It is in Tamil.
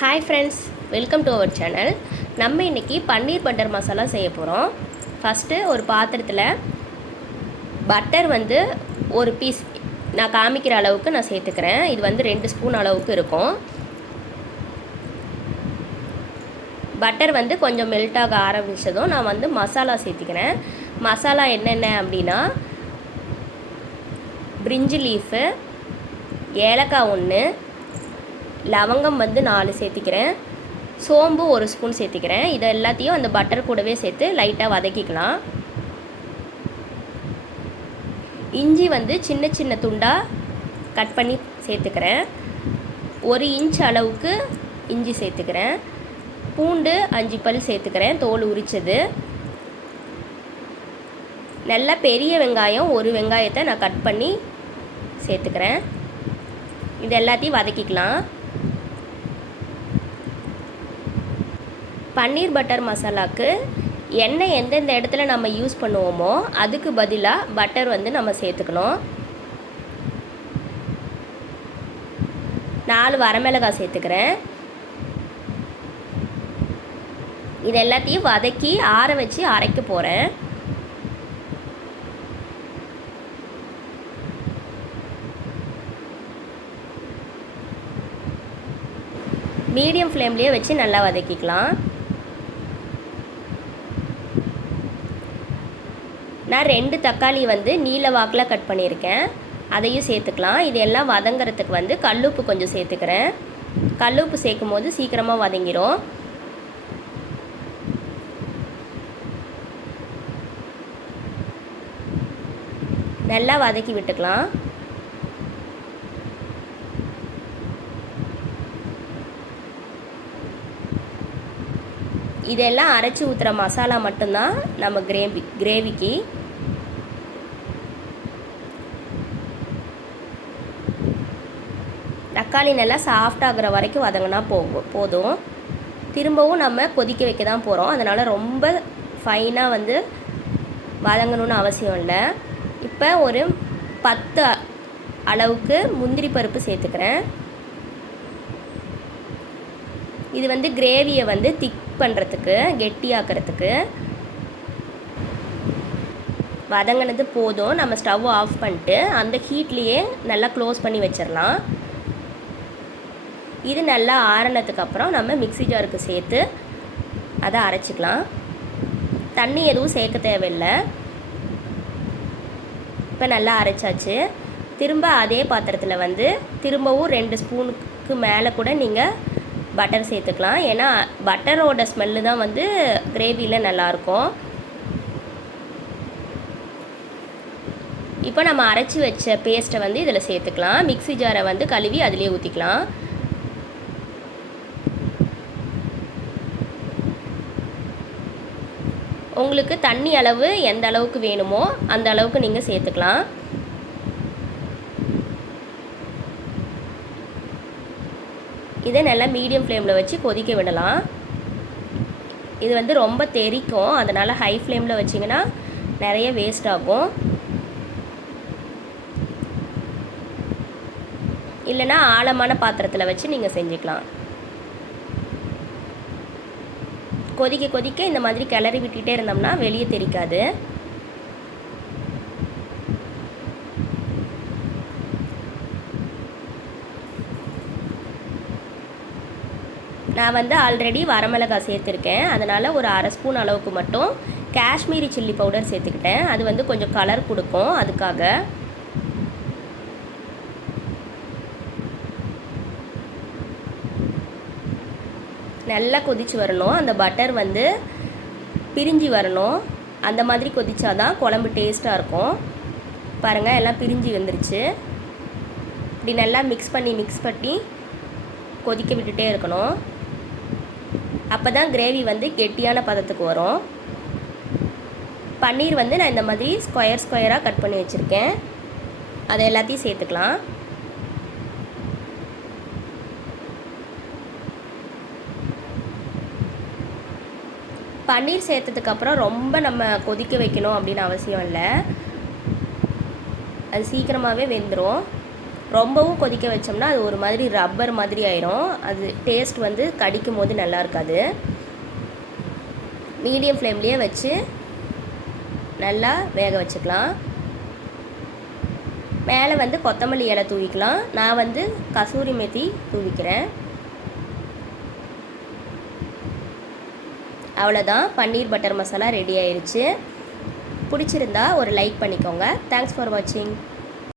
Hi friends, welcome to our channel. நம்ம இன்றைக்கி பன்னீர் பட்டர் மசாலா செய்ய போகிறோம். ஃபஸ்ட்டு ஒரு பாத்திரத்தில் பட்டர் ஒரு பீஸ் நான் காமிக்கிற அளவுக்கு நான் சேர்த்துக்கிறேன். இது 2 ஸ்பூன் அளவுக்கு இருக்கும். பட்டர் கொஞ்சம் மெல்ட்டாக ஆரம்பித்ததும் நான் மசாலா சேர்த்துக்கிறேன். மசாலா என்னென்ன அப்படின்னா, பிரிஞ்சி லீஃபு, ஏலக்காய் 1, லவங்கம் 4 சேர்த்திக்கிறேன், சோம்பு 1 ஸ்பூன் சேர்த்திக்கிறேன். இதை எல்லாத்தையும் அந்த பட்டர் கூடவே சேர்த்து லைட்டாக வதக்கிக்கலாம். இஞ்சி சின்ன சின்ன துண்டாக கட் பண்ணி சேர்த்துக்கிறேன். 1 இன்ச் அளவுக்கு இஞ்சி சேர்த்துக்கிறேன். பூண்டு 5 பல் சேர்த்துக்கிறேன், தோல் உரித்தது. நல்லா பெரிய வெங்காயம் 1 வெங்காயத்தை நான் கட் பண்ணி சேர்த்துக்கிறேன். இது எல்லாத்தையும் வதக்கிக்கலாம். பன்னீர் பட்டர் மசாலாவுக்கு எண்ணெய் எந்தெந்த இடத்துல நம்ம யூஸ் பண்ணுவோமோ அதுக்கு பதிலாக பட்டர் நம்ம சேர்த்துக்கணும். 4 வரமிளகாய் சேர்த்துக்கிறேன். இது எல்லாத்தையும் வதக்கி ஆற வச்சு அரைக்க போகிறேன். மீடியம் ஃப்ளேம்லேயே வச்சு நல்லா வதக்கிக்கலாம். நான் 2 தக்காளி நீல வாக்கில் கட் பண்ணியிருக்கேன், அதையும் சேர்த்துக்கலாம். இது எல்லாம் வதங்கிறதுக்கு கல்லுப்பு கொஞ்சம் சேர்த்துக்கிறேன். கல்லுப்பு சேர்க்கும் போது சீக்கிரமாக வதங்கிடும். நல்லா வதக்கி விட்டுக்கலாம். இதெல்லாம் அரைச்சி ஊற்றுற மசாலா மட்டும்தான் நம்ம கிரேவிக்கு. தக்காளி நல்லா சாஃப்டாகிற வரைக்கும் வதங்கினா போதும். திரும்பவும் நம்ம கொதிக்க வைக்க தான் போகிறோம். அதனால் ரொம்ப ஃபைனாக வதங்கணும்னு அவசியம் இல்லை. இப்போ ஒரு 10 அளவுக்கு முந்திரி பருப்பு சேர்த்துக்கிறேன். இது கிரேவியை திக் பண்ணுறதுக்கு, கெட்டியாக்கிறதுக்கு. வதங்கினது போதும். நம்ம ஸ்டவ் ஆஃப் பண்ணிட்டு அந்த ஹீட்லேயே நல்லா க்ளோஸ் பண்ணி வச்சிடலாம். இது நல்லா ஆறினதுக்கப்புறம் நம்ம மிக்ஸி ஜாருக்கு சேர்த்து அதை அரைச்சிக்கலாம். தண்ணி எதுவும் சேர்க்க தேவையில்லை. இப்போ நல்லா அரைச்சாச்சு. திரும்ப அதே பாத்திரத்தில் திரும்பவும் 2 ஸ்பூனுக்கு மேலே கூட நீங்கள் பட்டர் சேர்த்துக்கலாம். ஏன்னா பட்டரோட ஸ்மெல்லு தான் கிரேவியில் நல்லாயிருக்கும். இப்போ நம்ம அரைச்சி வச்ச பேஸ்ட்டை இதில் சேர்த்துக்கலாம். மிக்ஸி ஜாரை கழுவி அதிலே ஊற்றிக்கலாம். உங்களுக்கு தண்ணி அளவு எந்த அளவுக்கு வேணுமோ அந்த அளவுக்கு நீங்கள் சேர்த்துக்கலாம். இதை நல்லா மீடியம் ஃப்ளேமில் வச்சு கொதிக்க விடலாம். இது ரொம்ப தெறிக்கும், அதனால் ஹை ஃப்ளேமில் வச்சிங்கன்னா நிறைய வேஸ்ட் ஆகும். இல்லைனா ஆழமான பாத்திரத்தில் வச்சு நீங்கள் செஞ்சுக்கலாம். கொதிக்க கொதிக்க இந்த மாதிரி கிளறி விட்டுகிட்டே இருந்தோம்னா வெளியே தெரிக்காது. நான் ஆல்ரெடி வரமிளகாய் சேர்த்துருக்கேன். அதனால் ஒரு அரை ஸ்பூன் அளவுக்கு மட்டும் காஷ்மீரி சில்லி பவுடர் சேர்த்துக்கிட்டேன். அது கொஞ்சம் கலர் கொடுக்கும், அதுக்காக. நல்லா கொதிச்சு வரணும். அந்த பட்டர் பிரிஞ்சு வரணும். அந்த மாதிரி கொதிச்சாதான் குழம்பு டேஸ்ட்டாக இருக்கும். பாருங்கள், எல்லாம் பிரிஞ்சு வந்துருச்சு. இப்படி நல்லா மிக்ஸ் பண்ணி கொதிக்க விட்டுட்டே இருக்கணும். அப்போ தான் கிரேவி கெட்டியான பதத்துக்கு வரும். பன்னீர் நான் இந்த மாதிரி ஸ்கொயராக கட் பண்ணி வச்சுருக்கேன். அதை எல்லாத்தையும் சேர்த்துக்கலாம். பன்னீர் சேர்த்ததுக்கப்புறம் ரொம்ப நம்ம கொதிக்க வைக்கணும் அப்படின்னு அவசியம் இல்லை. அது சீக்கிரமாகவே வெந்துடும். ரொம்பவும் கொதிக்க வச்சோம்னா அது ஒரு மாதிரி ரப்பர் மாதிரி ஆயிரும். அது டேஸ்ட் வந்து கடிக்கும் போது நல்லா இருக்காது. மீடியம் ஃப்ளேம்லேயே வச்சு நல்லா வேக வச்சுக்கலாம். மேலே வந்து கொத்தமல்லி இலை தூவிக்கலாம். நான் வந்து கசூரி மேத்தி தூவிக்கிறேன். அவ்வளோதான், பன்னீர் பட்டர் மசாலா ரெடி ஆயிடுச்சு. பிடிச்சிருந்தா ஒரு லைக் பண்ணிக்கோங்க. தேங்க்ஸ் ஃபார் வாட்சிங்.